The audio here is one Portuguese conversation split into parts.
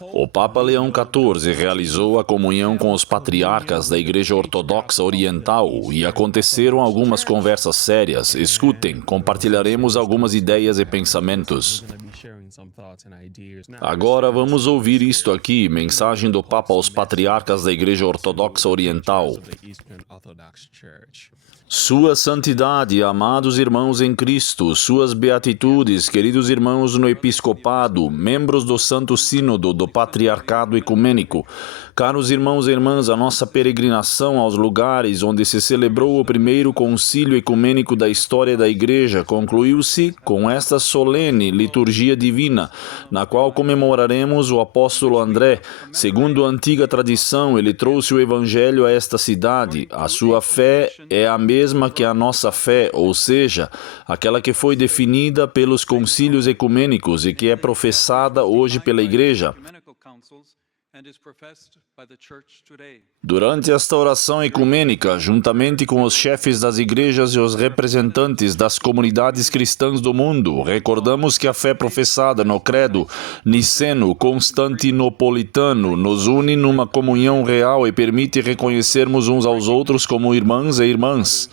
O Papa Leão XIV realizou a comunhão com os patriarcas da Igreja Ortodoxa Oriental e aconteceram algumas conversas sérias. Escutem, compartilharemos algumas ideias e pensamentos. Agora vamos ouvir isto aqui, mensagem do Papa aos patriarcas da Igreja Ortodoxa Oriental. Sua Santidade, amados irmãos em Cristo, suas beatitudes, queridos irmãos no Episcopado, membros do Santo Sínodo do Patriarcado Ecumênico, caros irmãos e irmãs, a nossa peregrinação aos lugares onde se celebrou o primeiro concílio ecumênico da história da Igreja concluiu-se com esta solene liturgia divina, na qual comemoraremos o apóstolo André. Segundo a antiga tradição, ele trouxe o Evangelho a esta cidade. A sua fé é a mesma que a nossa fé, ou seja, aquela que foi definida pelos concílios ecumênicos e que é professada hoje pela Igreja. Durante esta oração ecumênica, juntamente com os chefes das igrejas e os representantes das comunidades cristãs do mundo, recordamos que a fé professada no credo niceno-constantinopolitano nos une numa comunhão real e permite reconhecermos uns aos outros como irmãs e irmãs.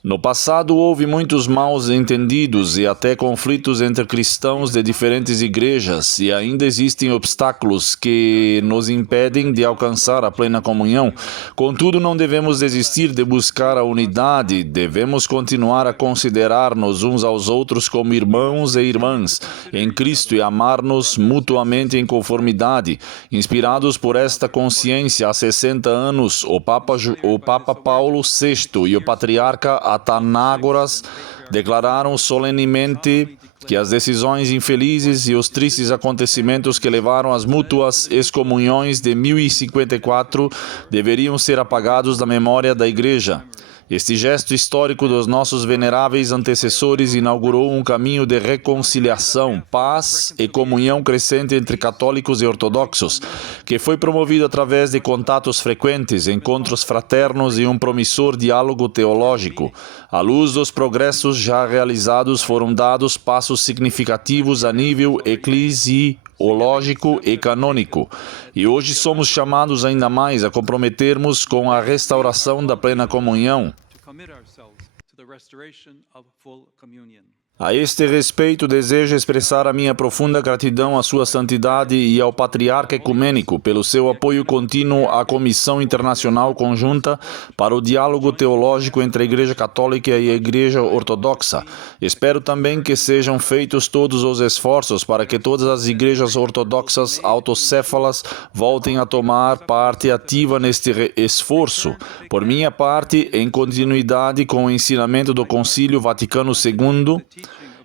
No passado houve muitos maus entendidos e até conflitos entre cristãos de diferentes igrejas, e ainda existem obstáculos que nos impedem de alcançar a plena comunhão. Contudo, não devemos desistir de buscar a unidade, devemos continuar a considerar-nos uns aos outros como irmãos e irmãs em Cristo e amar-nos mutuamente em conformidade. Inspirados por esta consciência, há 60 anos, o Papa Paulo VI e o Patriarca Atánagoras declararam solenemente que as decisões infelizes e os tristes acontecimentos que levaram às mútuas excomunhões de 1054 deveriam ser apagados da memória da Igreja. Este gesto histórico dos nossos veneráveis antecessores inaugurou um caminho de reconciliação, paz e comunhão crescente entre católicos e ortodoxos, que foi promovido através de contatos frequentes, encontros fraternos e um promissor diálogo teológico. À luz dos progressos já realizados, foram dados passos significativos a nível eclesiológico e canônico. E hoje somos chamados ainda mais a comprometermos com a restauração da plena comunhão. A este respeito, desejo expressar a minha profunda gratidão à Sua Santidade e ao Patriarca Ecumênico pelo seu apoio contínuo à Comissão Internacional Conjunta para o Diálogo Teológico entre a Igreja Católica e a Igreja Ortodoxa. Espero também que sejam feitos todos os esforços para que todas as igrejas ortodoxas autocéfalas voltem a tomar parte ativa neste esforço. Por minha parte, em continuidade com o ensinamento do Concílio Vaticano II,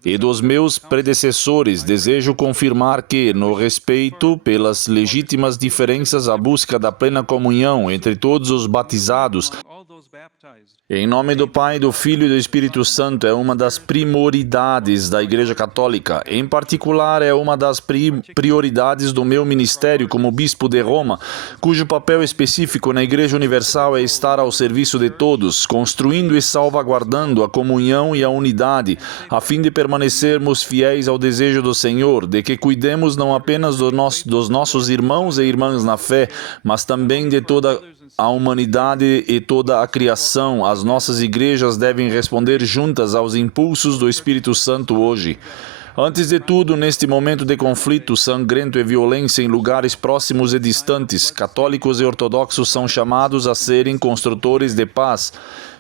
e dos meus predecessores, desejo confirmar que, no respeito pelas legítimas diferenças, a busca da plena comunhão entre todos os batizados, em nome do Pai, do Filho e do Espírito Santo, é uma das prioridades da Igreja Católica. Em particular, é uma das prioridades do meu ministério como Bispo de Roma, cujo papel específico na Igreja Universal é estar ao serviço de todos, construindo e salvaguardando a comunhão e a unidade, a fim de permanecermos fiéis ao desejo do Senhor, de que cuidemos não apenas dos nossos irmãos e irmãs na fé, mas também de toda a humanidade e toda a criação. As nossas igrejas devem responder juntas aos impulsos do Espírito Santo hoje. Antes de tudo, neste momento de conflito sangrento e violência em lugares próximos e distantes, católicos e ortodoxos são chamados a serem construtores de paz.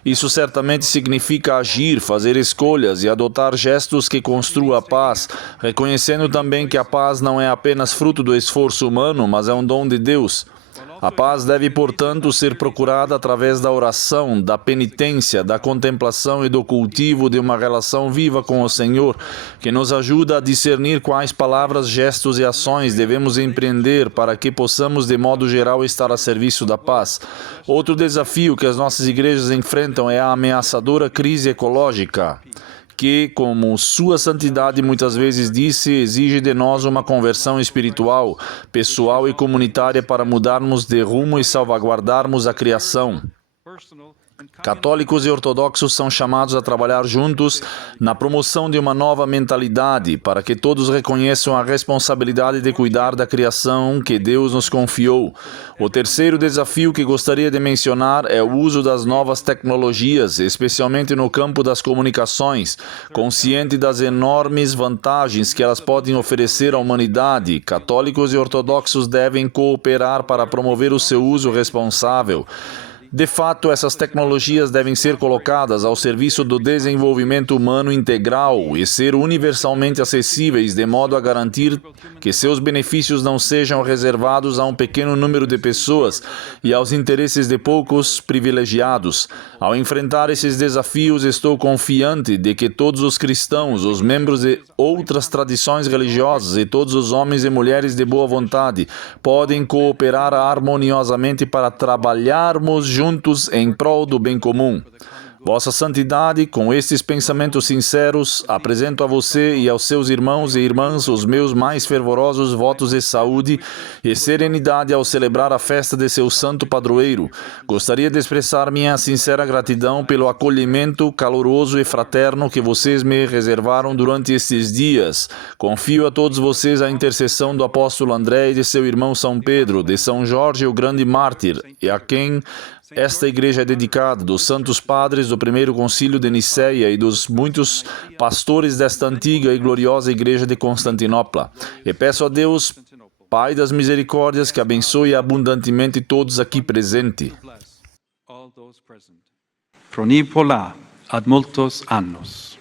Isso certamente significa agir, fazer escolhas e adotar gestos que construam a paz, reconhecendo também que a paz não é apenas fruto do esforço humano, mas é um dom de Deus. A paz deve, portanto, ser procurada através da oração, da penitência, da contemplação e do cultivo de uma relação viva com o Senhor, que nos ajuda a discernir quais palavras, gestos e ações devemos empreender para que possamos, de modo geral, estar a serviço da paz. Outro desafio que as nossas igrejas enfrentam é a ameaçadora crise ecológica, que, como Sua Santidade muitas vezes disse, exige de nós uma conversão espiritual, pessoal e comunitária para mudarmos de rumo e salvaguardarmos a criação. Católicos e ortodoxos são chamados a trabalhar juntos na promoção de uma nova mentalidade, para que todos reconheçam a responsabilidade de cuidar da criação que Deus nos confiou. O terceiro desafio que gostaria de mencionar é o uso das novas tecnologias, especialmente no campo das comunicações, consciente das enormes vantagens que elas podem oferecer à humanidade. Católicos e ortodoxos devem cooperar para promover o seu uso responsável. De fato, essas tecnologias devem ser colocadas ao serviço do desenvolvimento humano integral e ser universalmente acessíveis, de modo a garantir que seus benefícios não sejam reservados a um pequeno número de pessoas e aos interesses de poucos privilegiados. Ao enfrentar esses desafios, estou confiante de que todos os cristãos, os membros de outras tradições religiosas e todos os homens e mulheres de boa vontade podem cooperar harmoniosamente para trabalharmos juntos em prol do bem comum. Vossa Santidade, com estes pensamentos sinceros, apresento a você e aos seus irmãos e irmãs os meus mais fervorosos votos de saúde e serenidade ao celebrar a festa de seu santo padroeiro. Gostaria de expressar minha sincera gratidão pelo acolhimento caloroso e fraterno que vocês me reservaram durante estes dias. Confio a todos vocês a intercessão do apóstolo André e de seu irmão São Pedro, de São Jorge, o grande mártir, e a quem esta igreja é dedicada, dos santos padres do primeiro concílio de Niceia e dos muitos pastores desta antiga e gloriosa igreja de Constantinopla. E peço a Deus, Pai das misericórdias, que abençoe abundantemente todos aqui presentes. Pro Nipola ad multos annos.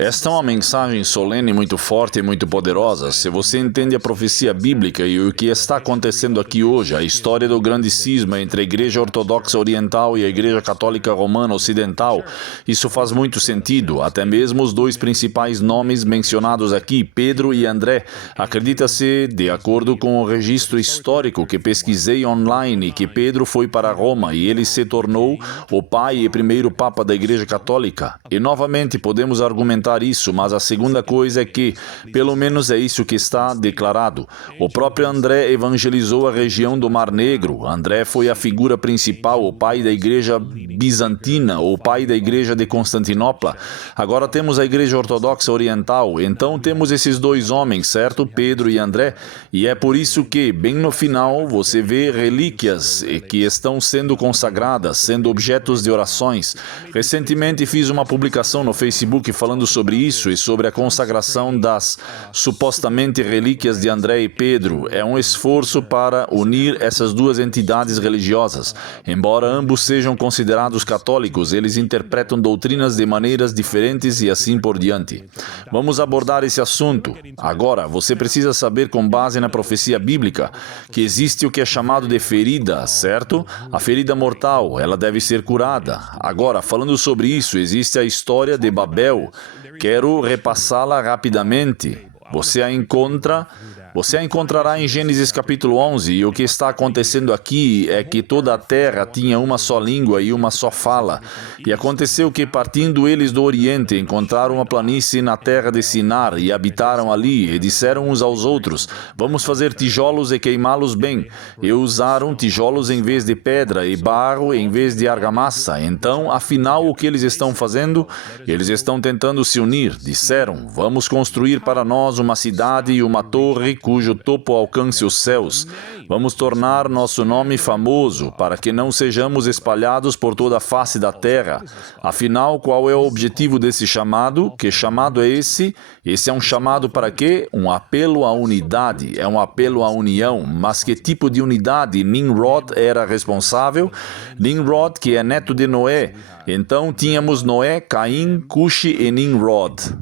Esta é uma mensagem solene muito forte e muito poderosa. Se você entende a profecia bíblica e o que está acontecendo aqui hoje, a história do grande cisma entre a Igreja Ortodoxa Oriental e a Igreja Católica Romana Ocidental, isso faz muito sentido. Até mesmo os dois principais nomes mencionados aqui, Pedro e André, acredita-se, de acordo com o registro histórico que pesquisei online, que Pedro foi para Roma e ele se tornou o pai e primeiro papa da Igreja Católica. E novamente podemos argumentar isso, mas a segunda coisa é que, pelo menos é isso que está declarado. O próprio André evangelizou a região do Mar Negro. André foi a figura principal, o pai da igreja bizantina, o pai da igreja de Constantinopla. Agora temos a igreja ortodoxa oriental, então temos esses dois homens, certo? Pedro e André, e é por isso que, bem no final, você vê relíquias que estão sendo consagradas, sendo objetos de orações. Recentemente fiz uma publicação no Facebook falando sobre isso e sobre a consagração das supostamente relíquias de André e Pedro. É um esforço para unir essas duas entidades religiosas. Embora ambos sejam considerados católicos, eles interpretam doutrinas de maneiras diferentes e assim por diante. Vamos abordar esse assunto. Agora, você precisa saber, com base na profecia bíblica, que existe o que é chamado de ferida, certo? A ferida mortal, ela deve ser curada. Agora, falando sobre isso, existe a história de Babel. Quero repassá-la rapidamente. Você a encontrará em Gênesis capítulo 11, e o que está acontecendo aqui é que toda a terra tinha uma só língua e uma só fala. E aconteceu que, partindo eles do Oriente, encontraram uma planície na terra de Sinar e habitaram ali, e disseram uns aos outros: vamos fazer tijolos e queimá-los bem. E usaram tijolos em vez de pedra e barro em vez de argamassa. Então, afinal, o que eles estão fazendo? Eles estão tentando se unir. Disseram: vamos construir para nós uma cidade e uma torre cujo topo alcance os céus. Vamos tornar nosso nome famoso, para que não sejamos espalhados por toda a face da terra. Afinal, qual é o objetivo desse chamado? Que chamado é esse? Esse é um chamado para quê? Um apelo à unidade, é um apelo à união. Mas que tipo de unidade? Nimrod era responsável? Nimrod, que é neto de Noé. Então, tínhamos Noé, Caim, Cuxi e Nimrod.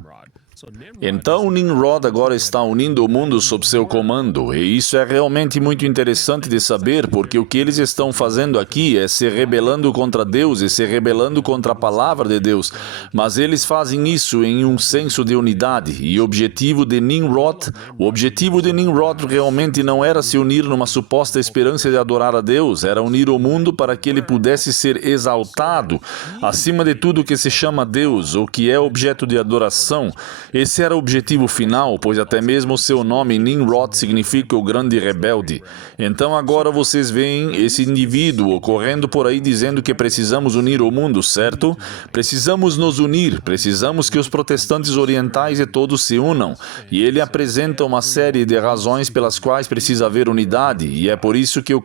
Então Nimrod agora está unindo o mundo sob seu comando, e isso é realmente muito interessante de saber, porque o que eles estão fazendo aqui é se rebelando contra Deus e se rebelando contra a palavra de Deus, mas eles fazem isso em um senso de unidade, e o objetivo de Nimrod realmente não era se unir numa suposta esperança de adorar a Deus, era unir o mundo para que ele pudesse ser exaltado acima de tudo que se chama Deus, ou que é objeto de adoração. Esse era o objetivo final, pois até mesmo o seu nome, Nimrod, significa o grande rebelde. Então agora vocês veem esse indivíduo correndo por aí dizendo que precisamos unir o mundo, certo? Precisamos nos unir, precisamos que os protestantes orientais e todos se unam. E ele apresenta uma série de razões pelas quais precisa haver unidade, e é por isso que o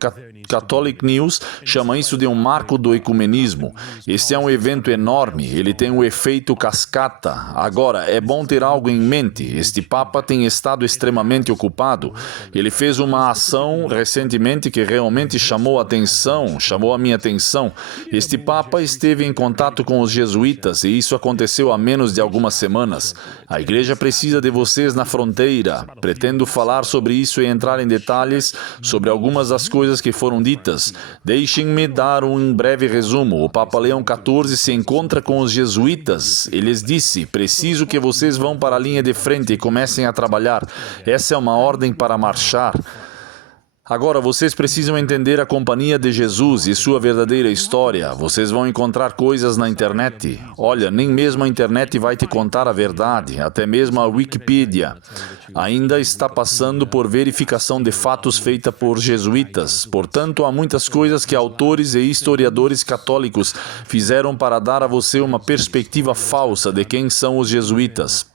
Catholic News chama isso de um marco do ecumenismo. Este é um evento enorme, ele tem um efeito cascata. Agora, é bom ter algo em mente. Este Papa tem estado extremamente ocupado. Ele fez uma ação recentemente que realmente chamou a minha atenção. Este Papa esteve em contato com os jesuítas, e isso aconteceu há menos de algumas semanas. A igreja precisa de vocês na fronteira. Pretendo falar sobre isso e entrar em detalhes sobre algumas das coisas que foram ditas. Deixem-me dar um breve resumo. O Papa Leão XIV se encontra com os jesuítas. Ele lhes disse: preciso que vocês vão para a linha de frente e comecem a trabalhar. Essa é uma ordem para marchar. Agora, vocês precisam entender a Companhia de Jesus e sua verdadeira história. Vocês vão encontrar coisas na internet. Olha, nem mesmo a internet vai te contar a verdade. Até mesmo a Wikipedia ainda está passando por verificação de fatos feita por jesuítas. Portanto, há muitas coisas que autores e historiadores católicos fizeram para dar a você uma perspectiva falsa de quem são os jesuítas.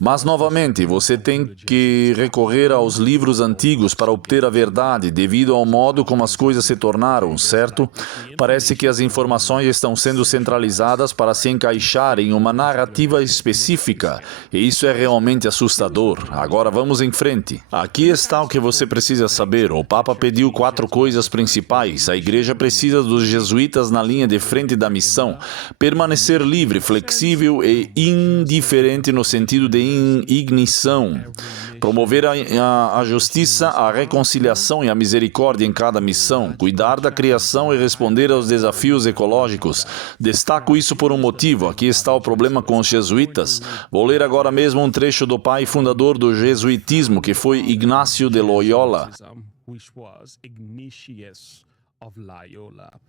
Mas, novamente, você tem que recorrer aos livros antigos para obter a verdade, devido ao modo como as coisas se tornaram, certo? Parece que as informações estão sendo centralizadas para se encaixar em uma narrativa específica, e isso é realmente assustador. Agora vamos em frente. Aqui está o que você precisa saber. O Papa pediu 4 coisas principais. A igreja precisa dos jesuítas na linha de frente da missão. Permanecer livre, flexível e indiferente no sentido de ignição. Promover a justiça, a reconciliação e a misericórdia em cada missão. Cuidar da criação e responder aos desafios ecológicos. Destaco isso por um motivo. Aqui está o problema com os jesuítas. Vou ler agora mesmo um trecho do pai fundador do jesuitismo, que foi Ignácio de Loyola.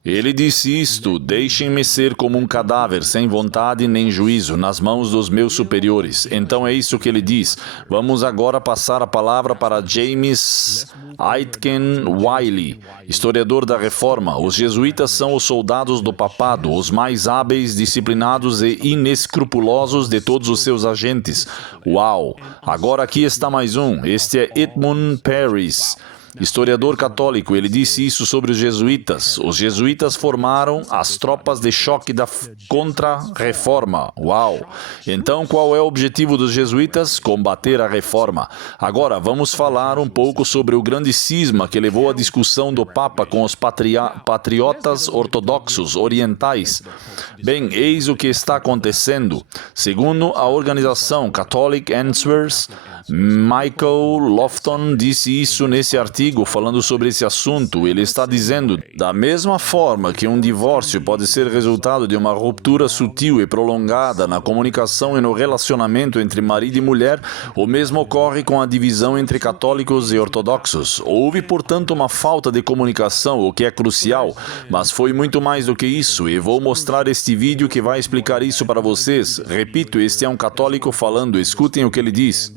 Ele disse isto: deixem-me ser como um cadáver, sem vontade nem juízo, nas mãos dos meus superiores. Então é isso que ele diz. Vamos agora passar a palavra para James Aitken Wiley, historiador da Reforma. Os jesuítas são os soldados do papado, os mais hábeis, disciplinados e inescrupulosos de todos os seus agentes. Uau! Agora aqui está mais um. Este é Edmund Paris, historiador católico. Ele disse isso sobre os jesuítas. Os jesuítas formaram as tropas de choque da contra-reforma. Uau! Então, qual é o objetivo dos jesuítas? Combater a reforma. Agora, vamos falar um pouco sobre o grande cisma que levou à discussão do Papa com os patriotas ortodoxos orientais. Bem, eis o que está acontecendo. Segundo a organização Catholic Answers, Michael Lofton disse isso nesse artigo falando sobre esse assunto. Ele está dizendo: da mesma forma que um divórcio pode ser resultado de uma ruptura sutil e prolongada na comunicação e no relacionamento entre marido e mulher, o mesmo ocorre com a divisão entre católicos e ortodoxos. Houve, portanto, uma falta de comunicação, o que é crucial, mas foi muito mais do que isso, e vou mostrar este vídeo que vai explicar isso para vocês. Repito, este é um católico falando, escutem o que ele diz.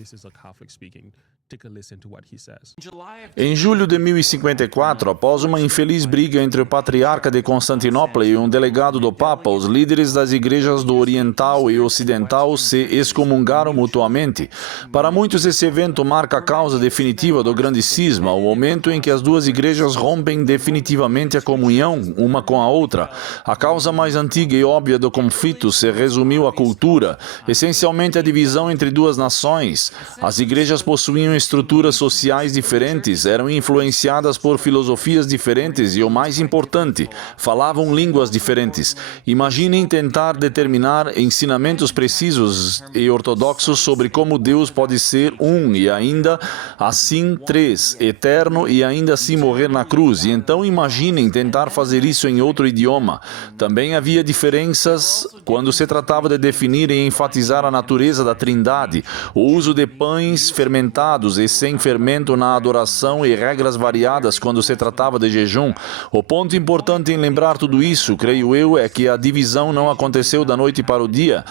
Em julho de 1054, após uma infeliz briga entre o patriarca de Constantinopla e um delegado do Papa, os líderes das igrejas do Oriental e Ocidental se excomungaram mutuamente. Para muitos, esse evento marca a causa definitiva do grande cisma, o momento em que as duas igrejas rompem definitivamente a comunhão uma com a outra. A causa mais antiga e óbvia do conflito se resumiu à cultura, essencialmente a divisão entre duas nações. As igrejas possuíam estruturas sociais diferentes, eram influenciadas por filosofias diferentes e, o mais importante, falavam línguas diferentes. Imaginem tentar determinar ensinamentos precisos e ortodoxos sobre como Deus pode ser um e ainda assim três, eterno e ainda assim morrer na cruz. E então imaginem tentar fazer isso em outro idioma. Também havia diferenças quando se tratava de definir e enfatizar a natureza da Trindade, o uso de pães fermentados e sem fermento na adoração e regras variadas quando se tratava de jejum. O ponto importante em lembrar tudo isso, creio eu, é que a divisão não aconteceu da noite para o dia.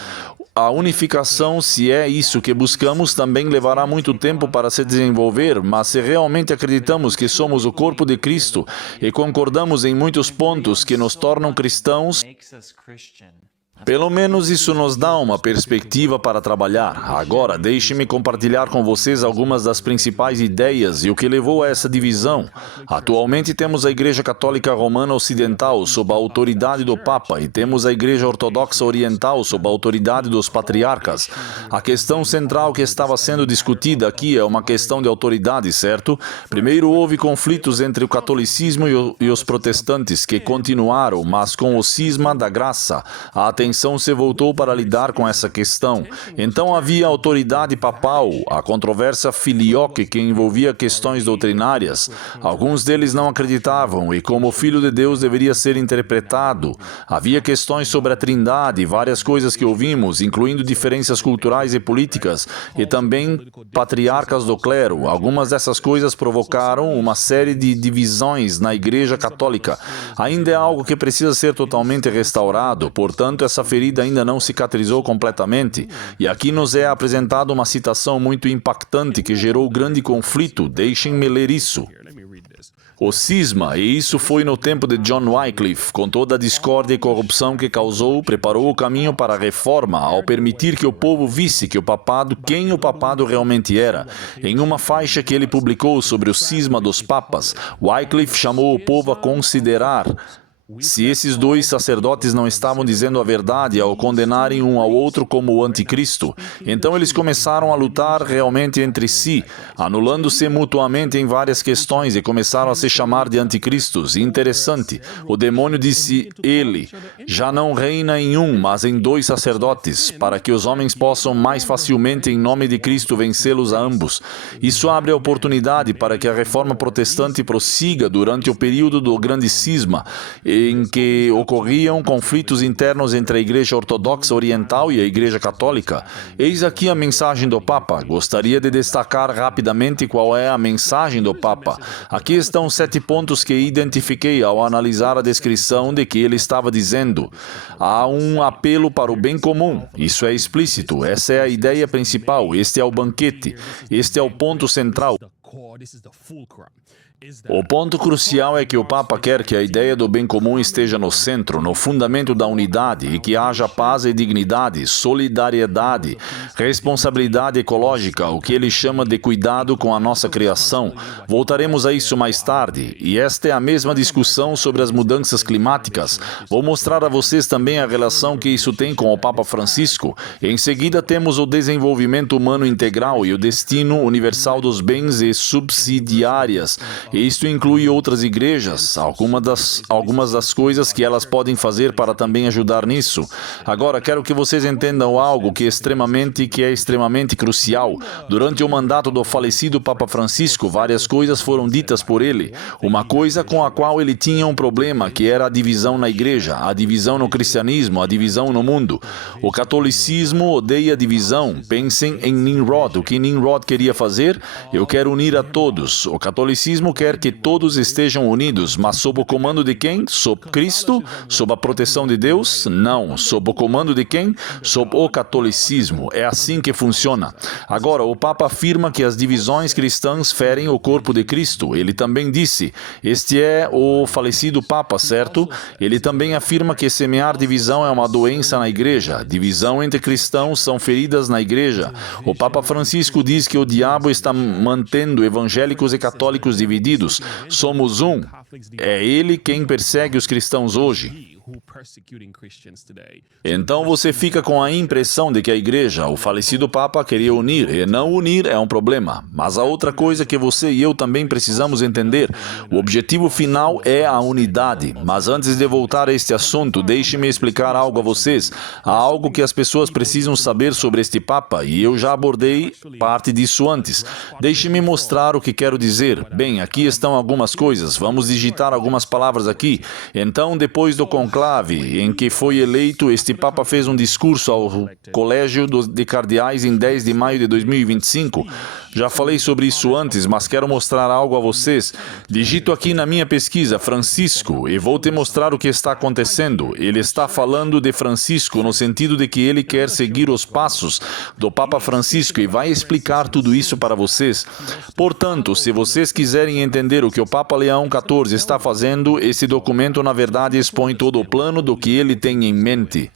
A unificação, se é isso que buscamos, também levará muito tempo para se desenvolver, mas se realmente acreditamos que somos o corpo de Cristo e concordamos em muitos pontos que nos tornam cristãos, pelo menos isso nos dá uma perspectiva para trabalhar. Agora, deixe-me compartilhar com vocês algumas das principais ideias e o que levou a essa divisão. Atualmente temos a Igreja Católica Romana Ocidental sob a autoridade do Papa e temos a Igreja Ortodoxa Oriental sob a autoridade dos patriarcas. A questão central que estava sendo discutida aqui é uma questão de autoridade, certo? Primeiro houve conflitos entre o catolicismo e os protestantes que continuaram, mas com o cisma da graça, a atenção se voltou para lidar com essa questão. Então havia a autoridade papal, a controvérsia filioque que envolvia questões doutrinárias. Alguns deles não acreditavam e como o Filho de Deus deveria ser interpretado. Havia questões sobre a Trindade, várias coisas que ouvimos, incluindo diferenças culturais e políticas, e também patriarcas do clero. Algumas dessas coisas provocaram uma série de divisões na Igreja Católica. Ainda é algo que precisa ser totalmente restaurado, portanto, essa ferida ainda não cicatrizou completamente. E aqui nos é apresentada uma citação muito impactante que gerou grande conflito. Deixem-me ler isso. O cisma, e isso foi no tempo de John Wycliffe, com toda a discórdia e corrupção que causou, preparou o caminho para a reforma, ao permitir que o povo visse que o papado, quem o papado realmente era. Em uma faixa que ele publicou sobre o cisma dos papas, Wycliffe chamou o povo a considerar se esses dois sacerdotes não estavam dizendo a verdade ao condenarem um ao outro como o anticristo. Então eles começaram a lutar realmente entre si, anulando-se mutuamente em várias questões e começaram a se chamar de anticristos. Interessante, o demônio disse, ele já não reina em um, mas em dois sacerdotes, para que os homens possam mais facilmente em nome de Cristo vencê-los a ambos. Isso abre a oportunidade para que a reforma protestante prossiga durante o período do grande cisma, em que ocorriam conflitos internos entre a Igreja Ortodoxa Oriental e a Igreja Católica. Eis aqui a mensagem do Papa. Gostaria de destacar rapidamente qual é a mensagem do Papa. Aqui estão 7 pontos que identifiquei ao analisar a descrição de que ele estava dizendo. Há um apelo para o bem comum. Isso é explícito. Essa é a ideia principal. Este é o banquete. Este é o ponto central. O ponto crucial é que o Papa quer que a ideia do bem comum esteja no centro, no fundamento da unidade, e que haja paz e dignidade, solidariedade, responsabilidade ecológica, o que ele chama de cuidado com a nossa criação. Voltaremos a isso mais tarde, e esta é a mesma discussão sobre as mudanças climáticas. Vou mostrar a vocês também a relação que isso tem com o Papa Francisco. Em seguida temos o desenvolvimento humano integral e o destino universal dos bens e subsidiárias. Isto inclui outras igrejas, algumas das coisas que elas podem fazer para também ajudar nisso. Agora, quero que vocês entendam algo que é extremamente crucial. Durante o mandato do falecido Papa Francisco, várias coisas foram ditas por ele. Uma coisa com a qual ele tinha um problema, que era a divisão na igreja, a divisão no cristianismo, a divisão no mundo. O catolicismo odeia divisão. Pensem em Nimrod. O que Nimrod queria fazer? Eu quero unir a todos. O catolicismo quer que todos estejam unidos, mas sob o comando de quem? Sob Cristo? Sob a proteção de Deus? Não. Sob o comando de quem? Sob o catolicismo. É assim que funciona. Agora, o Papa afirma que as divisões cristãs ferem o corpo de Cristo. Ele também disse, este é o falecido Papa, certo? Ele também afirma que semear divisão é uma doença na igreja. Divisão entre cristãos são feridas na igreja. O Papa Francisco diz que o diabo está mantendo evangélicos e católicos divididos. Somos um. É ele quem persegue os cristãos hoje. Então você fica com a impressão de que a igreja, o falecido Papa, queria unir, e não unir é um problema. Mas a outra coisa que você e eu também precisamos entender, o objetivo final é a unidade. Mas antes de voltar a este assunto, deixe-me explicar algo a vocês. Há algo que as pessoas precisam saber sobre este Papa, e eu já abordei parte disso antes. Deixe-me mostrar o que quero dizer. Bem, aqui estão algumas coisas. Vamos digitar algumas palavras aqui. Então, depois do conclave em que foi eleito, este Papa fez um discurso ao Colégio de Cardeais em 10 de maio de 2025. Já falei sobre isso antes, mas quero mostrar algo a vocês. Digito aqui na minha pesquisa Francisco e vou te mostrar o que está acontecendo. Ele está falando de Francisco no sentido de que ele quer seguir os passos do Papa Francisco e vai explicar tudo isso para vocês. Portanto, se vocês quiserem entender o que o Papa Leão XIV está fazendo, esse documento na verdade expõe todo o plano do que ele tem em mente.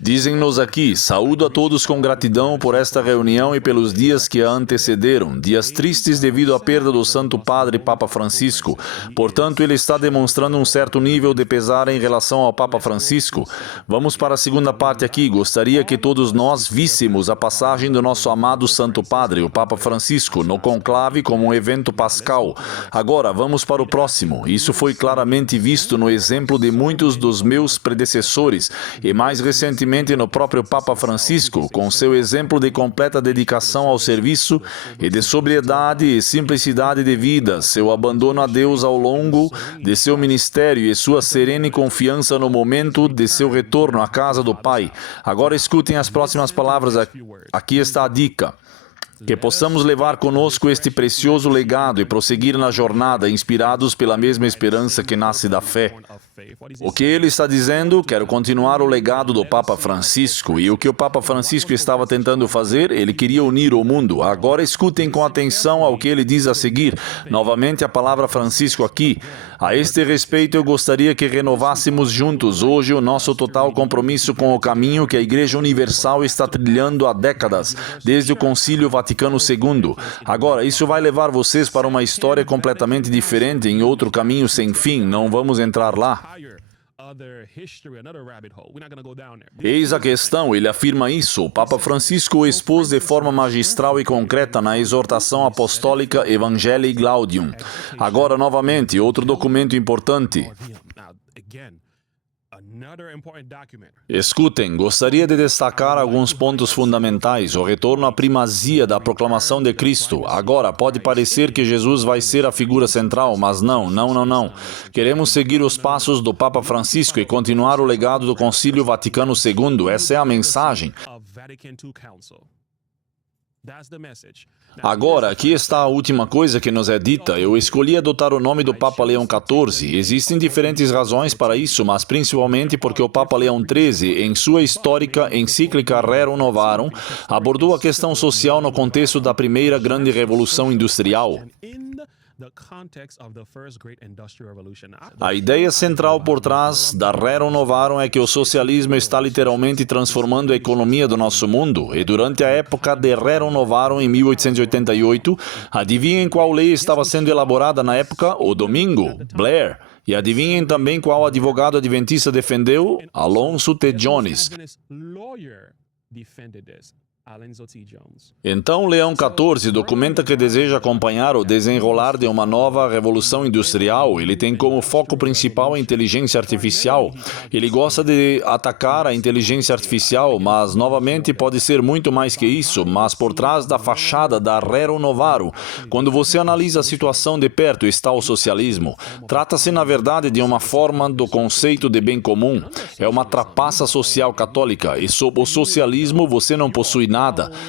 Dizem-nos aqui, saúdo a todos com gratidão por esta reunião e pelos dias que a antecederam, dias tristes devido à perda do Santo Padre Papa Francisco. Portanto, ele está demonstrando um certo nível de pesar em relação ao Papa Francisco. Vamos para a segunda parte aqui. Gostaria que todos nós víssemos a passagem do nosso amado Santo Padre, o Papa Francisco, no conclave como um evento pascal. Agora, vamos para o próximo. Isso foi claramente visto no exemplo de muitos dos meus predecessores e mais recentemente no próprio Papa Francisco, com seu exemplo de completa dedicação ao serviço e de sobriedade e simplicidade de vida, seu abandono a Deus ao longo de seu ministério e sua serena confiança no momento de seu retorno à casa do Pai. Agora escutem as próximas palavras. Aqui está a dica. Que possamos levar conosco este precioso legado e prosseguir na jornada, inspirados pela mesma esperança que nasce da fé. O que ele está dizendo? Quero continuar o legado do Papa Francisco. E o que o Papa Francisco estava tentando fazer? Ele queria unir o mundo. Agora escutem com atenção ao que ele diz a seguir. Novamente a palavra Francisco aqui. A este respeito, eu gostaria que renovássemos juntos hoje o nosso total compromisso com o caminho que a Igreja Universal está trilhando há décadas, desde o Concílio Vaticano II. Agora, isso vai levar vocês para uma história completamente diferente, em outro caminho sem fim. Não vamos entrar lá. Eis a questão, ele afirma isso. O Papa Francisco o expôs de forma magistral e concreta na exortação apostólica Evangelii Gaudium. Agora, novamente, outro documento importante. Escutem, gostaria de destacar alguns pontos fundamentais. O retorno à primazia da proclamação de Cristo. Agora, pode parecer que Jesus vai ser a figura central, mas não. Queremos seguir os passos do Papa Francisco e continuar o legado do Concílio Vaticano II. Essa é a mensagem. Agora, aqui está a última coisa que nos é dita. Eu escolhi adotar o nome do Papa Leão XIV. Existem diferentes razões para isso, mas principalmente porque o Papa Leão XIII, em sua histórica encíclica Rerum Novarum, abordou a questão social no contexto da primeira grande revolução industrial. A ideia central por trás da Rerum Novarum é que o socialismo está literalmente transformando a economia do nosso mundo. E durante a época de Rerum Novarum, em 1888, adivinhem qual lei estava sendo elaborada na época? O Domingo, Blair. E adivinhem também qual advogado adventista defendeu? Alonzo T. Jones. Então, Leão XIV documenta que deseja acompanhar o desenrolar de uma nova revolução industrial. Ele tem como foco principal a inteligência artificial. Ele gosta de atacar a inteligência artificial, mas, novamente, pode ser muito mais que isso. Mas por trás da fachada da Rerum Novarum, quando você analisa a situação de perto, está o socialismo. Trata-se, na verdade, de uma forma do conceito de bem comum. É uma trapaça social católica. E sob o socialismo, você não possui nada.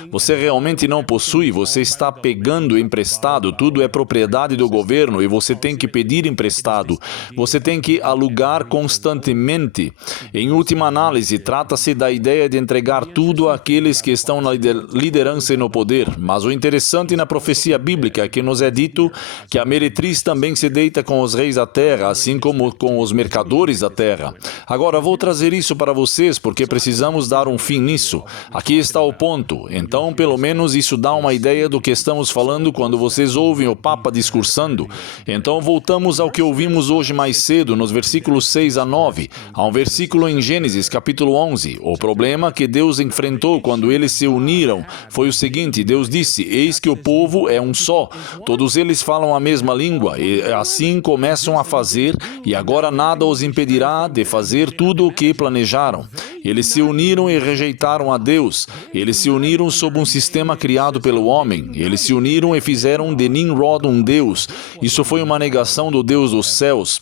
Você realmente não possui, você está pegando emprestado, tudo é propriedade do governo e você tem que pedir emprestado. Você tem que alugar constantemente. Em última análise, trata-se da ideia de entregar tudo àqueles que estão na liderança e no poder. Mas o interessante na profecia bíblica é que nos é dito que a meretriz também se deita com os reis da terra, assim como com os mercadores da terra. Agora, vou trazer isso para vocês porque precisamos dar um fim nisso. Aqui está o ponto. ponto. Então, pelo menos isso dá uma ideia do que estamos falando quando vocês ouvem o Papa discursando. Então, voltamos ao que ouvimos hoje mais cedo, nos versículos 6 a 9. Há um versículo em Gênesis, capítulo 11. O problema que Deus enfrentou quando eles se uniram foi o seguinte: Deus disse, eis que o povo é um só. Todos eles falam a mesma língua e assim começam a fazer, e agora nada os impedirá de fazer tudo o que planejaram. Eles se uniram e rejeitaram a Deus. Eles se uniram sob um sistema criado pelo homem. Eles se uniram e fizeram de Nimrod um Deus. Isso foi uma negação do Deus dos céus.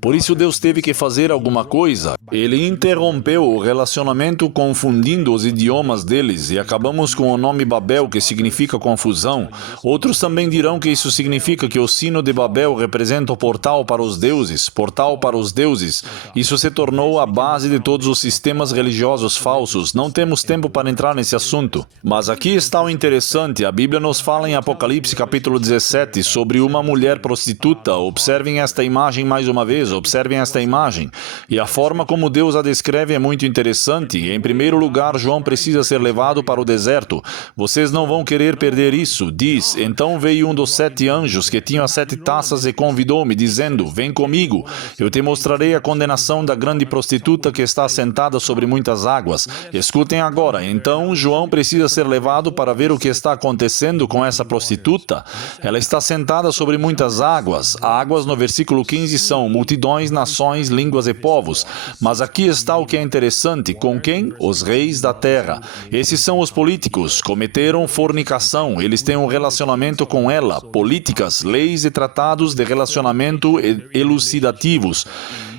Por isso Deus teve que fazer alguma coisa. Ele interrompeu o relacionamento confundindo os idiomas deles e acabamos com o nome Babel, que significa confusão. Outros também dirão que isso significa que o sino de Babel representa o portal para os deuses, portal para os deuses. Isso se tornou a base de todos os sistemas religiosos falsos. Não temos tempo para entrar nesse assunto. Mas aqui está o interessante. A Bíblia nos fala em Apocalipse capítulo 17 sobre uma mulher prostituta. Observem esta imagem mais uma vez, observem esta imagem. E a forma como Deus a descreve é muito interessante. Em primeiro lugar, João precisa ser levado para o deserto. Vocês não vão querer perder isso. Diz, então veio um dos 7 anjos que tinha as 7 taças e convidou-me, dizendo, vem comigo, eu te mostrarei a condenação da grande prostituta que está sentada sobre muitas águas. Escutem agora, então João precisa ser levado para ver o que está acontecendo com essa prostituta. Ela está sentada sobre muitas águas. Águas no versículo 15 são multidões, nações, línguas e povos. Mas aqui está o que é interessante. Com quem? Os reis da terra. Esses são os políticos. Cometeram fornicação. Eles têm um relacionamento com ela. Políticas, leis e tratados de relacionamento elucidativos.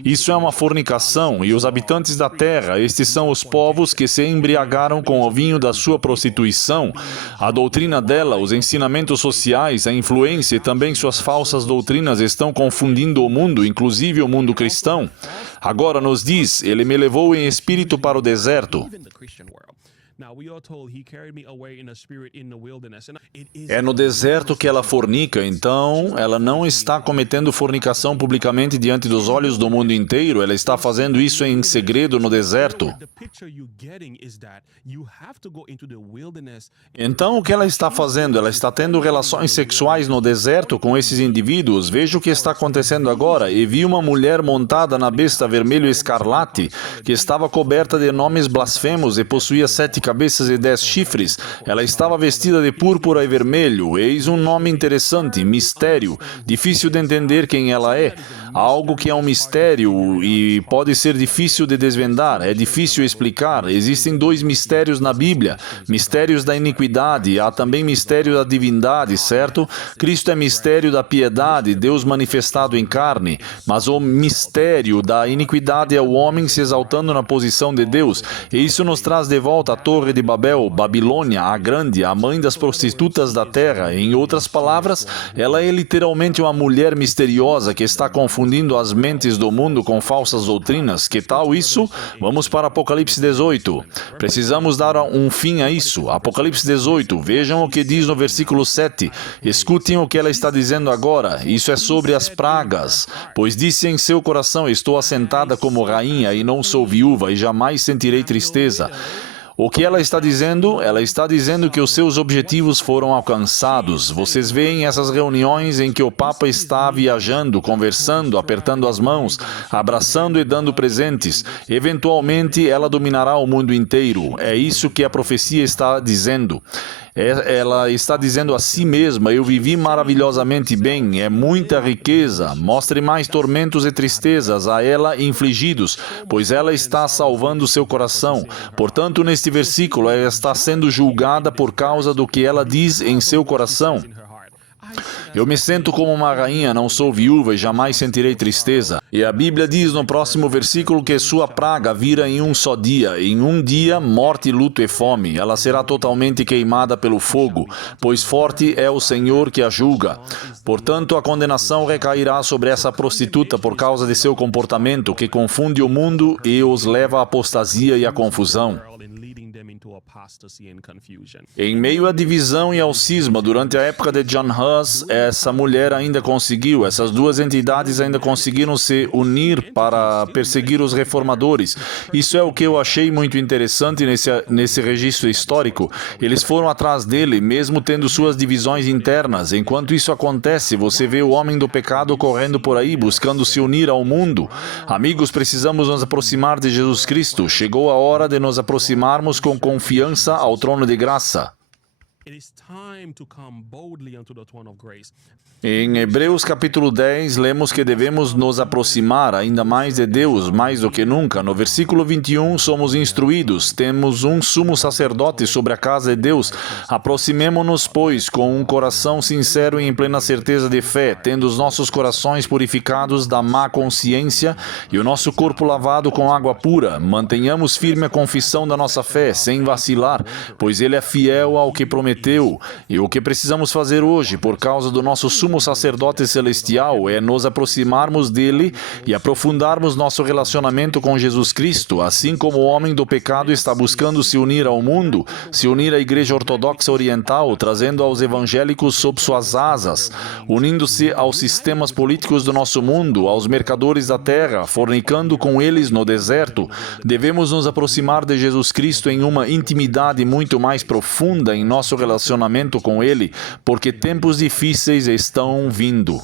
Isso é uma fornicação, e os habitantes da terra, estes são os povos que se embriagaram com o vinho da sua prostituição. A doutrina dela, os ensinamentos sociais, a influência e também suas falsas doutrinas estão confundindo o mundo, inclusive o mundo cristão. Agora nos diz, ele me levou em espírito para o deserto. É no deserto que ela fornica, então ela não está cometendo fornicação publicamente diante dos olhos do mundo inteiro, ela está fazendo isso em segredo no deserto. Então o que ela está fazendo? Ela está tendo relações sexuais no deserto com esses indivíduos. Veja o que está acontecendo agora. E vi uma mulher montada na besta vermelho escarlate, que estava coberta de nomes blasfemos e possuía 7 cabeças e 10 chifres. Ela estava vestida de púrpura e vermelho. Eis um nome interessante, mistério. Difícil de entender quem ela é. Algo que é um mistério e pode ser difícil de desvendar. É difícil explicar. Existem 2 mistérios na Bíblia. Mistérios da iniquidade. Há também mistério da divindade, certo? Cristo é mistério da piedade, Deus manifestado em carne. Mas o mistério da iniquidade é o homem se exaltando na posição de Deus. E isso nos traz de volta a Torre de Babel, Babilônia, a grande, a mãe das prostitutas da terra. Em outras palavras, ela é literalmente uma mulher misteriosa que está confundindo as mentes do mundo com falsas doutrinas. Que tal isso? Vamos para Apocalipse 18. Precisamos dar um fim a isso. Apocalipse 18. Vejam o que diz no versículo 7. Escutem o que ela está dizendo agora. Isso é sobre as pragas. Pois disse em seu coração, estou assentada como rainha e não sou viúva e jamais sentirei tristeza. O que ela está dizendo? Ela está dizendo que os seus objetivos foram alcançados. Vocês veem essas reuniões em que o Papa está viajando, conversando, apertando as mãos, abraçando e dando presentes. Eventualmente, ela dominará o mundo inteiro. É isso que a profecia está dizendo. Ela está dizendo a si mesma, eu vivi maravilhosamente bem, é muita riqueza, mostre mais tormentos e tristezas a ela infligidos, pois ela está salvando seu coração. Portanto, neste versículo, ela está sendo julgada por causa do que ela diz em seu coração. Eu me sinto como uma rainha, não sou viúva e jamais sentirei tristeza. E a Bíblia diz no próximo versículo que sua praga vira em um só dia. Em um dia, morte, luto e fome. Ela será totalmente queimada pelo fogo, pois forte é o Senhor que a julga. Portanto, a condenação recairá sobre essa prostituta por causa de seu comportamento, que confunde o mundo e os leva à apostasia e à confusão. Em meio à divisão e ao cisma, durante a época de John Hus, essa mulher ainda conseguiu, essas duas entidades ainda conseguiram se unir para perseguir os reformadores. Isso é o que eu achei muito interessante nesse registro histórico. Eles foram atrás dele, mesmo tendo suas divisões internas. Enquanto isso acontece, você vê o homem do pecado correndo por aí, buscando se unir ao mundo. Amigos, precisamos nos aproximar de Jesus Cristo. Chegou a hora de nos aproximarmos com confiança ao trono de graça. Em Hebreus capítulo 10, lemos que devemos nos aproximar ainda mais de Deus, mais do que nunca. No versículo 21, somos instruídos, temos um sumo sacerdote sobre a casa de Deus. Aproximemo-nos, pois, com um coração sincero e em plena certeza de fé, tendo os nossos corações purificados da má consciência e o nosso corpo lavado com água pura. Mantenhamos firme a confissão da nossa fé, sem vacilar, pois Ele é fiel ao que prometeu. E o que precisamos fazer hoje, por causa do nosso sumo sacerdote celestial, é nos aproximarmos dele e aprofundarmos nosso relacionamento com Jesus Cristo, assim como o homem do pecado está buscando se unir ao mundo, se unir à Igreja Ortodoxa Oriental, trazendo aos evangélicos sob suas asas, unindo-se aos sistemas políticos do nosso mundo, aos mercadores da terra, fornicando com eles no deserto. Devemos nos aproximar de Jesus Cristo em uma intimidade muito mais profunda em nosso relacionamento com Ele, porque tempos difíceis estão vindo.